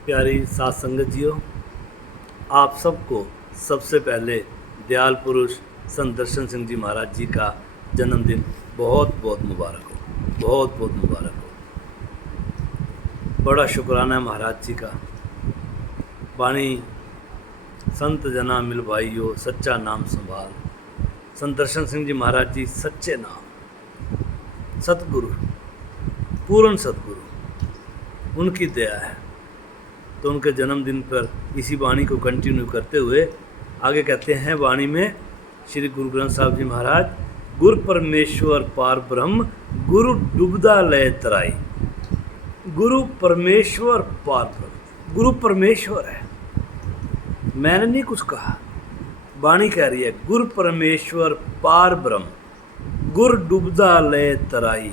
प्यारी सात संगत जियो, आप सबको सबसे पहले दयाल पुरुष संत दर्शन सिंह जी महाराज जी का जन्मदिन बहुत बहुत मुबारक हो, बहुत बहुत मुबारक हो। बड़ा शुक्राना है महाराज जी का। वाणी संत जना मिल भाइयों, सच्चा नाम संभाल। संत दर्शन सिंह जी महाराज जी सच्चे नाम, सतगुरु, पूर्ण सतगुरु, उनकी दया है। तो उनके जन्मदिन पर इसी वाणी को कंटिन्यू करते हुए आगे कहते हैं वाणी में श्री गुरु ग्रंथ साहब जी महाराज, गुरु परमेश्वर पार ब्रह्म गुरु डूबदा लय तराई। गुरु परमेश्वर पार ब्रह्म, गुरु परमेश्वर है, मैंने नहीं कुछ कहा, वाणी कह रही है। गुरु परमेश्वर पार ब्रह्म गुरु डूबदा लय तराई।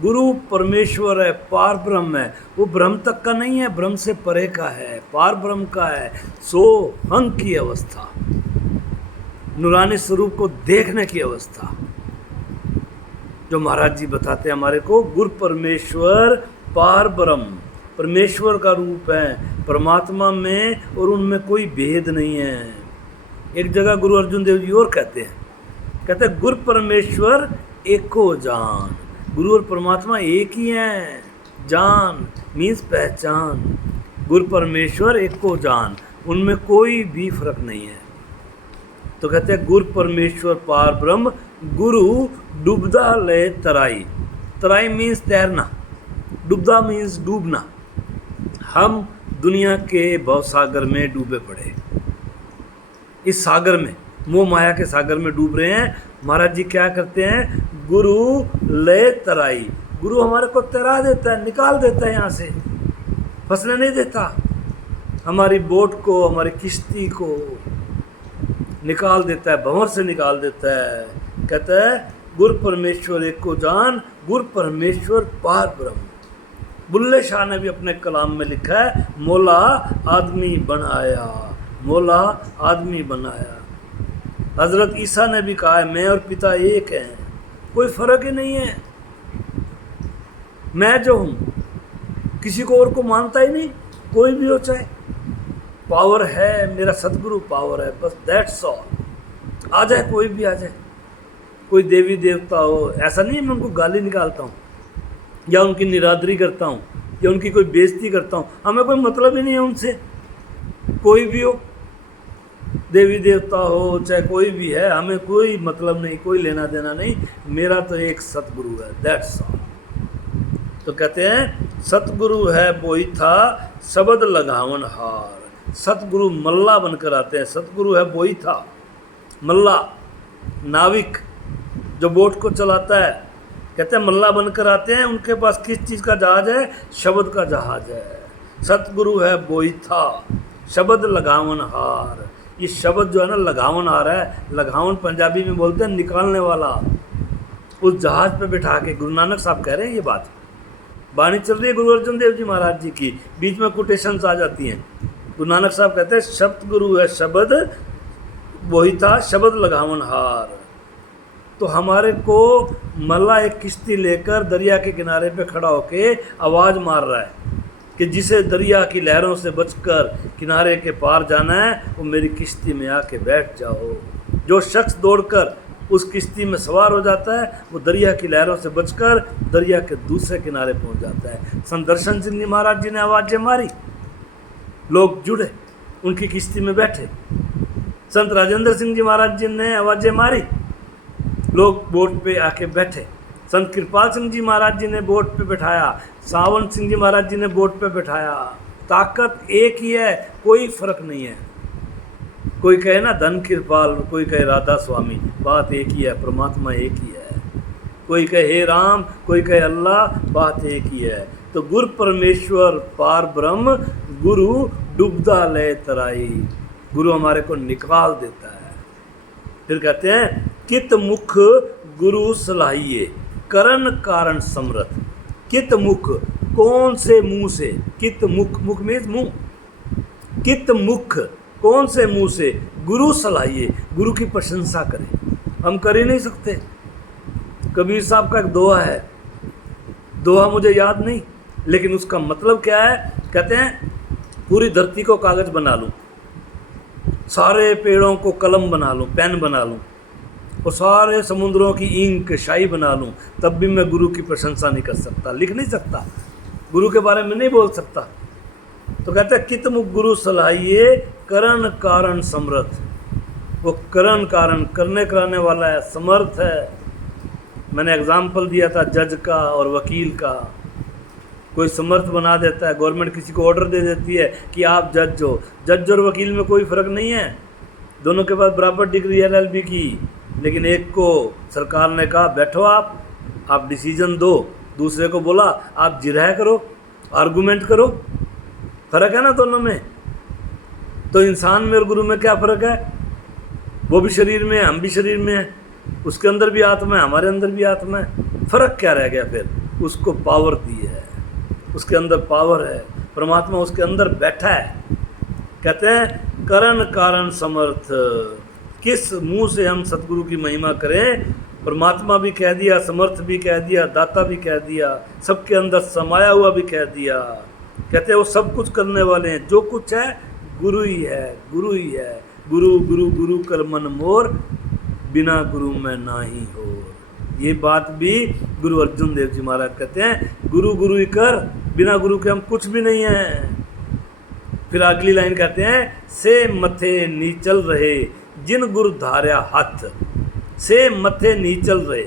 गुरु परमेश्वर है, पार ब्रह्म है, वो ब्रह्म तक का नहीं है, ब्रह्म से परे का है, पार ब्रह्म का है। सो हंग की अवस्था, नूरानी स्वरूप को देखने की अवस्था जो महाराज जी बताते हैं हमारे को। गुरु परमेश्वर पार ब्रह्म, परमेश्वर का रूप है, परमात्मा में और उनमें कोई भेद नहीं है। एक जगह गुरु अर्जुन देव जी और कहते हैं गुरु परमेश्वर एको जान। गुरु और परमात्मा एक ही हैं। जान मीन्स पहचान। गुरु परमेश्वर एको जान, उनमें कोई भी फर्क नहीं है। तो कहते हैं गुरु परमेश्वर पार ब्रह्म गुरु डूबदा लय तराई। तराई मीन्स तैरना, डूबदा मीन्स डूबना। हम दुनिया के भव सागर में डूबे पड़े, इस सागर में, मोह माया के सागर में डूब रहे हैं। महाराज जी क्या करते हैं? गुरु लय तराई। गुरु हमारे को तैरा देता है, निकाल देता है यहाँ से, फंसने नहीं देता। हमारी बोट को, हमारी किश्ती को निकाल देता है, भंवर से निकाल देता है। कहता है गुरु परमेश्वर एक को जान, गुरु परमेश्वर पार ब्रह्म। बुल्ले शाह ने भी अपने कलाम में लिखा है, मौला आदमी बनाया, मौला आदमी बनाया। हजरत ईसा ने भी कहा है, मैं और पिता एक हैं, कोई फर्क ही नहीं है। मैं जो हूँ किसी को और को मानता ही नहीं, कोई भी हो चाहे। पावर है, मेरा सतगुरु पावर है, बस दैट्स ऑल। आ जाए कोई भी आ जाए, कोई देवी देवता हो, ऐसा नहीं है मैं उनको गाली निकालता हूँ या उनकी निरादरी करता हूँ या उनकी कोई बेइज्जती करता हूँ, हमें कोई मतलब ही नहीं है उनसे। कोई भी हो, देवी देवता हो चाहे कोई भी है, हमें कोई मतलब नहीं, कोई लेना देना नहीं। मेरा तो एक सतगुरु है, दैट्स ऑल। तो कहते हैं सतगुरु है बोई था शब्द लगावन हार। सतगुरु मल्ला बनकर आते हैं। सतगुरु है बोई था, मल्ला नाविक जो बोट को चलाता है, कहते हैं मल्ला बनकर आते हैं। उनके पास किस चीज़ का जहाज है? शब्द का जहाज है। सतगुरु है बोई था शब्द लगावन हार। ये शब्द जो है ना, लगावन हार है। लगावन पंजाबी में बोलते हैं निकालने वाला। उस जहाज पे बिठा के गुरु नानक साहब कह रहे हैं ये बात। वाणी चल रही है गुरु अर्जुन देव जी महाराज जी की, बीच में कोटेशंस आ जाती हैं। गुरु नानक साहब कहते हैं सतगुरु है शब्द वही था शब्द लगावन हार। तो हमारे को मल्ला एक किश्ती लेकर दरिया के किनारे पे खड़ा होके आवाज़ मार रहा है कि जिसे दरिया की लहरों से बचकर किनारे के पार जाना है, वो मेरी किश्ती में आके बैठ जाओ। जो शख्स दौड़कर उस किश्ती में सवार हो जाता है, वो दरिया की लहरों से बचकर दरिया के दूसरे किनारे पहुंच जाता है। संत दर्शन सिंह जी महाराज जी ने आवाज़ें मारी, लोग जुड़े, उनकी किश्ती में बैठे। संत राजेंद्र सिंह जी महाराज जी ने आवाज़ें मारी, लोग बोट पे आके बैठे। संत कृपाल सिंह जी महाराज जी ने बोट पे बैठाया, सावन सिंह जी महाराज जी ने बोट पे बैठाया। ताकत एक ही है, कोई फर्क नहीं है। कोई कहे ना धन कृपाल, कोई कहे राधा स्वामी, बात एक ही है, परमात्मा एक ही है। कोई कहे हे राम, कोई कहे अल्लाह, बात एक ही है। तो गुरु परमेश्वर पार ब्रह्म गुरु डूबदा लय तराई। गुरु हमारे को निकाल देता है। फिर कहते हैं कित मुख गुरु सलाहिए करण कारण समरथ। कित मुख, कौन से मुंह से? कित मुख, मुख मीन्स मुंह। कित मुख, कौन से मुंह से गुरु सलाहिए, गुरु की प्रशंसा करें। हम कर ही नहीं सकते। कबीर साहब का एक दोहा है, दोहा मुझे याद नहीं, लेकिन उसका मतलब क्या है? कहते हैं पूरी धरती को कागज़ बना लूँ, सारे पेड़ों को कलम बना लूँ, पेन बना लूँ, और सारे समुद्रों की इंक शाई बना लूँ, तब भी मैं गुरु की प्रशंसा नहीं कर सकता, लिख नहीं सकता, गुरु के बारे में नहीं बोल सकता। तो कहते हैं कित मुख गुरु सलाहिए करण कारण समर्थ। वो करण कारण करने कराने वाला है, समर्थ है। मैंने एग्जाम्पल दिया था जज का और वकील का। कोई समर्थ बना देता है, गवर्नमेंट किसी को ऑर्डर दे देती है कि आप जज हो, जज और वकील में कोई फ़र्क नहीं है, दोनों के पास बराबर डिग्री है LLB की, लेकिन एक को सरकार ने कहा बैठो आप डिसीजन दो, दूसरे को बोला आप जिरह करो, आर्गूमेंट करो। फ़र्क है ना दोनों में। तो इंसान में और गुरु में क्या फ़र्क है? वो भी शरीर में है, हम भी शरीर में है, उसके अंदर भी आत्मा है, हमारे अंदर भी आत्मा है। फ़र्क क्या रह गया फिर? उसको पावर दी है, उसके अंदर पावर है, परमात्मा उसके अंदर बैठा है। कहते हैं करण कारण समर्थ। किस मुंह से हम सतगुरु की महिमा करें? परमात्मा भी कह दिया, समर्थ भी कह दिया, दाता भी कह दिया, सबके अंदर समाया हुआ भी कह दिया। कहते हैं वो सब कुछ करने वाले हैं, जो कुछ है गुरु ही है, गुरु ही है। गुरु गुरु गुरु कर मन मोर, बिना गुरु में ना ही हो। ये बात भी गुरु अर्जुन देव जी महाराज कहते हैं, गुरु गुरु ही कर, बिना गुरु के हम कुछ भी नहीं हैं। फिर अगली लाइन कहते हैं से मथे नीचल रहे जिन गुरु धार्या हाथ। से मथे नीचल रहे,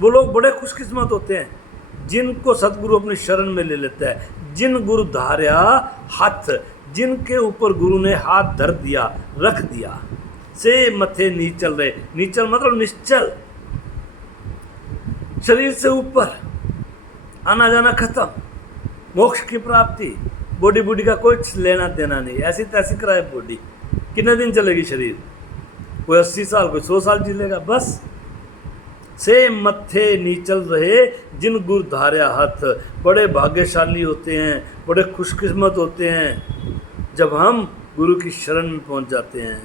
वो लोग बड़े खुशकिस्मत होते हैं जिनको सतगुरु अपनी शरण में ले लेता है। जिन गुरु धार्या हाथ, जिनके ऊपर गुरु ने हाथ धर दिया, रख दिया। से मथे नीचल रहे, नीचल मतलब निश्चल, शरीर से ऊपर, आना जाना खत्म, मोक्ष की प्राप्ति। बॉडी का कोई लेना देना नहीं, ऐसी तैसी कराए बॉडी। कितने दिन चलेगी शरीर? कोई 80 साल, कोई 100 साल जी लेगा बस। से मत्थे नीचल रहे जिन गुरु धार्या हाथ। बड़े भाग्यशाली होते हैं, बड़े खुशकिस्मत होते हैं जब हम गुरु की शरण में पहुंच जाते हैं।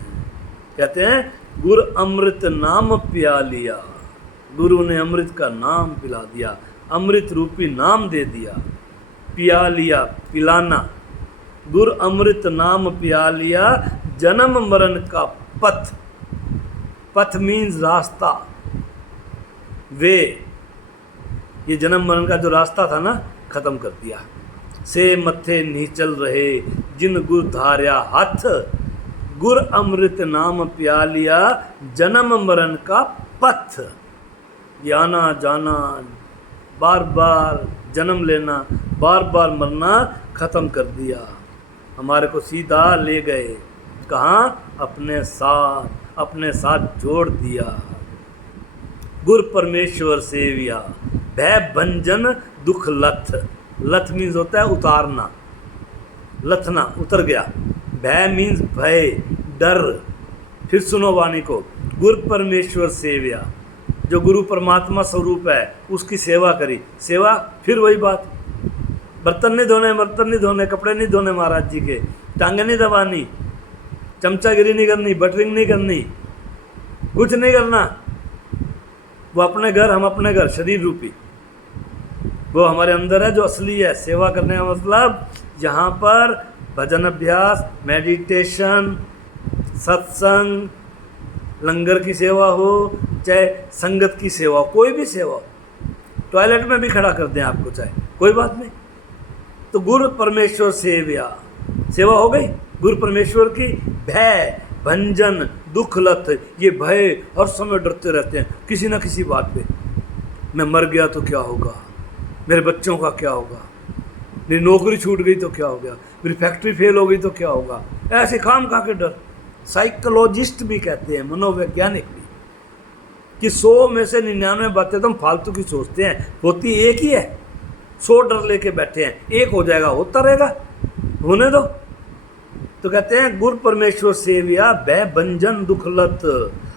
कहते हैं गुरु अमृत नाम पिया लिया। गुरु ने अमृत का नाम पिला दिया, अमृत रूपी नाम दे दिया। पिया लिया, पिलाना। गुरु अमृत नाम पिया लिया, जन्म मरण का पथ। पथ मीन्स रास्ता, वे। ये जन्म मरण का जो रास्ता था ना, खत्म कर दिया। से मत्थे नीचल रहे जिन गुरु धार्या हाथ। गुरु अमृत नाम पिया लिया, जन्म मरण का पथ। ये आना जाना, बार बार जन्म लेना, बार बार मरना खत्म कर दिया। हमारे को सीधा ले गए कहाँ? अपने साथ जोड़ दिया। गुरु परमेश्वर सेविया, भय भंजन दुख लथ। लथ मीन्स होता है उतारना, लथना, उतर गया। भय मीन्स भय, डर। फिर सुनो वाणी को, गुरु परमेश्वर सेविया, जो गुरु परमात्मा स्वरूप है उसकी सेवा करी। सेवा फिर वही बात, बर्तन नहीं धोने, कपड़े नहीं धोने महाराज जी के, टांगे नहीं दबानी, चमचागिरी नहीं करनी, बटरिंग नहीं करनी, कुछ नहीं करना। वो अपने घर, हम अपने घर, शरीर रूपी वो हमारे अंदर है जो असली है। सेवा करने का मतलब यहाँ पर भजन अभ्यास, मेडिटेशन, सत्संग, लंगर की सेवा हो, चाहे संगत की सेवा, कोई भी सेवा हो, टॉयलेट में भी खड़ा कर दें आपको, चाहे कोई बात नहीं। तो गुरु परमेश्वर सेविया, सेवा हो गई गुरु परमेश्वर की। भय भंजन दुख लत, ये भय हर समय डरते रहते हैं किसी न किसी बात पे। मैं मर गया तो क्या होगा, मेरे बच्चों का क्या होगा, मेरी नौकरी छूट गई तो क्या हो गया, मेरी फैक्ट्री फेल हो गई तो क्या होगा, ऐसे खाम खा के डर। साइकोलॉजिस्ट भी कहते हैं, मनोवैज्ञानिक भी, कि 100 में से 99 बातें तो हम फालतू की सोचते हैं, होती एक ही है। 100 डर लेके बैठे हैं, एक हो जाएगा, होता रहेगा, होने दो। तो कहते हैं गुरु परमेश्वर सेविया, भय भंजन दुख लत।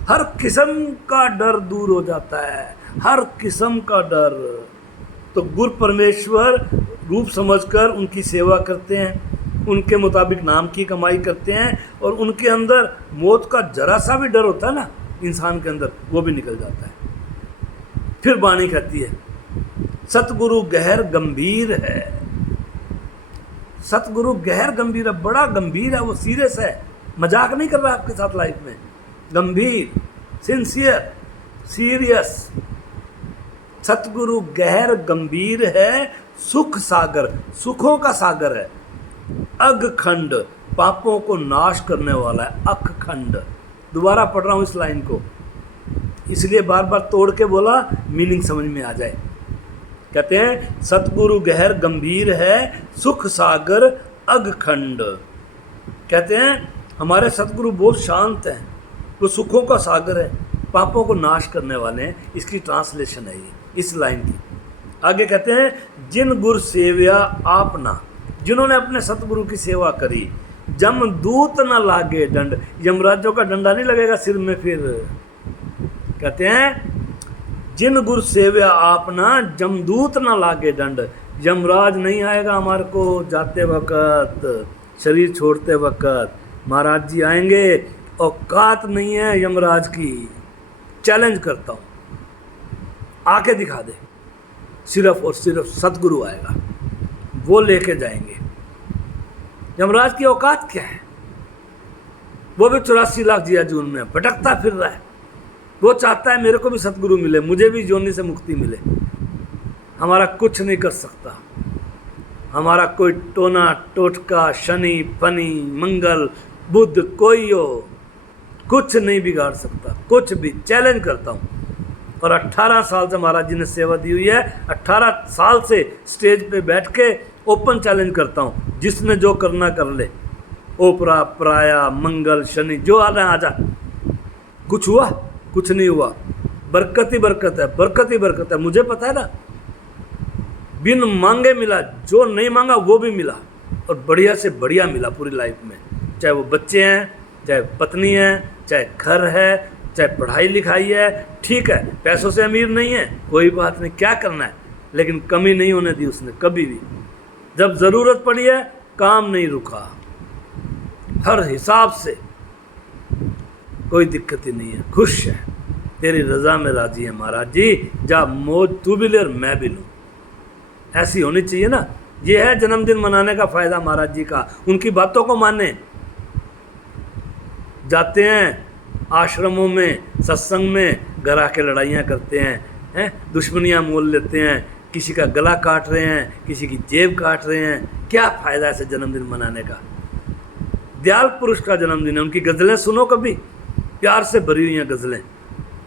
हर किस्म का डर दूर हो जाता है, हर किस्म का डर। तो गुरु परमेश्वर रूप समझकर उनकी सेवा करते हैं, उनके मुताबिक नाम की कमाई करते हैं, और उनके अंदर मौत का जरा सा भी डर होता है ना इंसान के अंदर, वो भी निकल जाता है। फिर वाणी कहती है सतगुरु गहर गंभीर है। सतगुरु गहर गंभीर है, बड़ा गंभीर है, वो सीरियस है, मजाक नहीं कर रहा आपके साथ लाइफ में, गंभीर, सिंसियर, सीरियस। सतगुरु गहर गंभीर है, सुख सागर, सुखों का सागर है, अगखंड, पापों को नाश करने वाला है, अखखंड। दोबारा पढ़ रहा हूँ इस लाइन को, इसलिए बार बार तोड़ के बोला, मीनिंग समझ में आ जाए। कहते हैं सतगुरु गहर गंभीर है, सुख सागर अगखंड। कहते हैं हमारे सतगुरु बहुत शांत हैं, वो सुखों का सागर है, पापों को नाश करने वाले हैं। इसकी ट्रांसलेशन है ये इस लाइन की। आगे कहते हैं जिन गुरु सेव्या आपना, जिन्होंने अपने सतगुरु की सेवा करी, जमदूत न लागे दंड, यमराजों का डंडा नहीं लगेगा सिर में फिर। कहते हैं जिन गुरु सेव्या आपना, जमदूत न लागे दंड, यमराज नहीं आएगा हमारे को जाते वक्त, शरीर छोड़ते वक्त। महाराज जी आएंगे, औकात नहीं है यमराज की, चैलेंज करता हूँ, आके दिखा दे। सिर्फ और सिर्फ सतगुरु आएगा, वो लेके जाएंगे। यमराज की औकात क्या है? वो भी 84 लाख जिया जून में भटकता फिर रहा है। वो चाहता है मेरे को भी सतगुरु मिले, मुझे भी योनि से मुक्ति मिले। हमारा कुछ नहीं कर सकता, हमारा कोई टोना टोटका, शनि फनी मंगल बुध कोई हो, कुछ नहीं बिगाड़ सकता, कुछ भी। चैलेंज करता हूँ। और 18 साल से महाराज जी ने सेवा दी हुई है, 18 साल से स्टेज पे बैठ के ओपन चैलेंज करता हूँ, जिसने जो करना कर ले। ओपरा पराया मंगल शनि जो आ रहा है आजा। कुछ हुआ? कुछ नहीं हुआ। बरकत ही बरकत है, बरकत ही बरकत है। मुझे पता है ना, बिन मांगे मिला, जो नहीं मांगा वो भी मिला, और बढ़िया से बढ़िया मिला पूरी लाइफ में। चाहे वो बच्चे हैं, चाहे पत्नी है, चाहे घर है, चाहे पढ़ाई लिखाई है। ठीक है, पैसों से अमीर नहीं है, कोई बात नहीं, क्या करना है, लेकिन कमी नहीं होने दी उसने कभी भी। जब ज़रूरत पड़ी है काम नहीं रुका, हर हिसाब से कोई दिक्कत ही नहीं है, खुश है, तेरी रज़ा में राजी है महाराज जी। जा मौज तू भी ले और मैं भी लूँ, ऐसी होनी चाहिए ना। ये है जन्मदिन मनाने का फ़ायदा महाराज जी का। उनकी बातों को माने। जाते हैं आश्रमों में, सत्संग में, घर आके लड़ाइयाँ करते हैं, दुश्मनियाँ मोल लेते हैं, किसी का गला काट रहे हैं, किसी की जेब काट रहे हैं। क्या फ़ायदा ऐसे जन्मदिन मनाने का? दयाल पुरुष का जन्मदिन है, उनकी गज़लें सुनो कभी, प्यार से भरी हुई हैं गज़लें,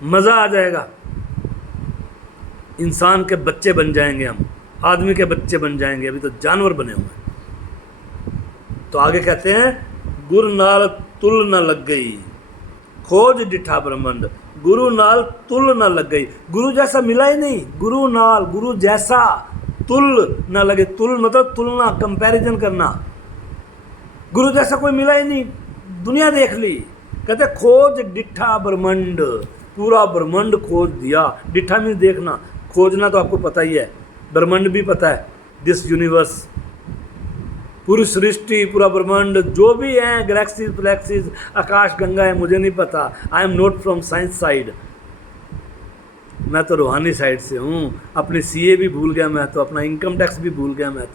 मज़ा आ जाएगा। इंसान के बच्चे बन जाएंगे हम, आदमी के बच्चे बन जाएंगे, अभी तो जानवर बने हुए हैं। तो आगे कहते हैं गुरु नाल तुल न लग गई, खोज डिठा ब्रह्मंड। गुरु नाल तुल न लग गई, गुरु जैसा मिला ही नहीं। गुरु नाल, गुरु जैसा तुल न लगे। तुल मतलब तुलना, कंपैरिजन करना। गुरु जैसा कोई मिला ही नहीं, दुनिया देख ली। कहते खोज डिठा ब्रह्मंड, पूरा ब्रह्मंड खोज दिया। डिठा मीन्स देखना, खोजना तो आपको पता ही है, ब्रह्मंड भी पता है, दिस यूनिवर्स, पूरी सृष्टि, पूरा ब्रह्मांड, जो भी हैं, गैलेक्सीज फ्लैक्सीज, आकाश गंगा है, मुझे नहीं पता। I am not from science side, मैं तो रूहानी साइड से हूँ। अपनी सीए भी भूल गया मैं तो, अपना इनकम टैक्स भी भूल गया मैं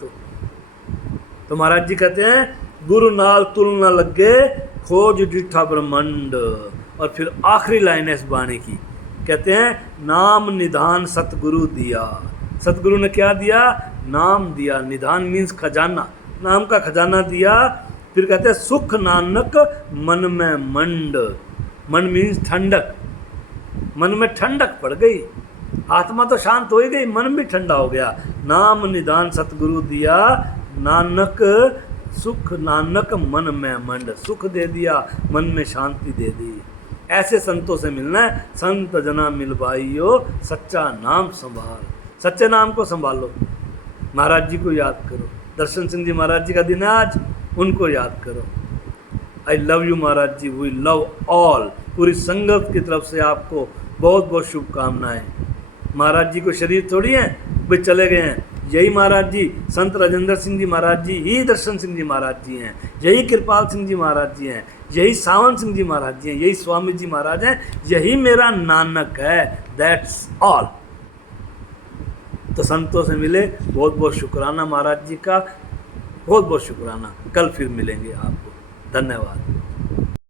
तो महाराज जी कहते हैं गुरु नाल तुल न लगे, खोज डिठा ब्रह्मंड। और फिर आखिरी लाइन है इस बाणी की, कहते हैं नाम निधान सतगुरु दिया। सतगुरु ने क्या दिया? नाम दिया। निधान मीन्स खजाना, नाम का खजाना दिया। फिर कहते हैं सुख नानक मन में मंड। मन मीन्स ठंडक, मन में ठंडक पड़ गई, आत्मा तो शांत हो ही गई, मन भी ठंडा हो गया। नाम निदान सतगुरु दिया, नानक सुख नानक मन में मंड। सुख दे दिया, मन में शांति दे दी। ऐसे संतों से मिलना है। संत जना मिलवाइयो, सच्चा नाम संभाल। सच्चे नाम को संभालो, महाराज जी को याद करो। दर्शन सिंह जी महाराज जी का दिन है आज, उनको याद करो। I love you Maharaj ji, we love all. पूरी संगत की तरफ से आपको बहुत बहुत शुभकामनाएं। महाराज जी को शरीर थोड़ी है, वे चले गए हैं। यही महाराज जी, संत राजेंद्र सिंह जी महाराज जी ही दर्शन सिंह जी महाराज जी हैं, यही कृपाल सिंह जी महाराज जी हैं, यही सावन सिंह जी महाराज जी हैं, यही स्वामी जी महाराज हैं, यही मेरा नानक है। That's all. तो संतों से मिले, बहुत बहुत शुक्राना महाराज जी का। बहुत बहुत शुक्राना। कल फिर मिलेंगे आपको। धन्यवाद।